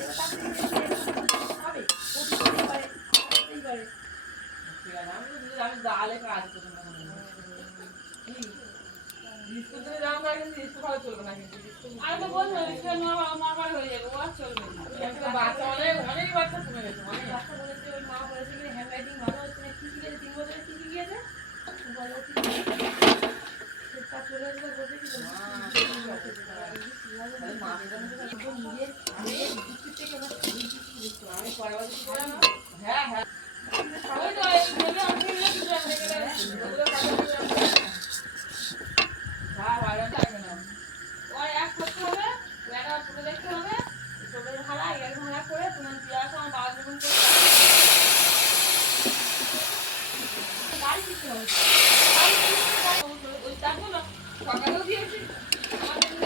এবার তার থেকে হবে হতেই পারে হতেই পারে। আমি ডালে কাজ করবো না বিস্কুট দিলে দাম পাই কিন্তু বিস্কুট ভালো চলবে না কিন্তু আমি তো বলবো বিস্কুট নরমাল হয়ে যাবে ও আর চলবে না। বাচ্চা অনেক অনেক বাচ্চা কমে গেছে অনেক বাচ্চা বলেছে ওর মা বলেছে কি হ্যান্ডরাইটিং ভালো হচ্ছে না কি শিখেছে 3 বছরে কি শিখিয়েছে বলে সেটা চলে আসবে বলতে কি আমি পরের বছর হ্যাঁ হ্যাঁ ওই তো এই ভেবে অনেক কিছু হয়ে গেলে হ্যাঁ ভালো থাকবে না ওই এক করতে হবে ওটা পুরো দেখতে হবে টোটাল ভাড়া এর ভাড়া করে তোমার দিয়ে আসো আমার বাবা যখন করে গাড়ি দিতে হবে গাড়ি দিতে ওই তারপর সকালেও দিয়েছি আমাদের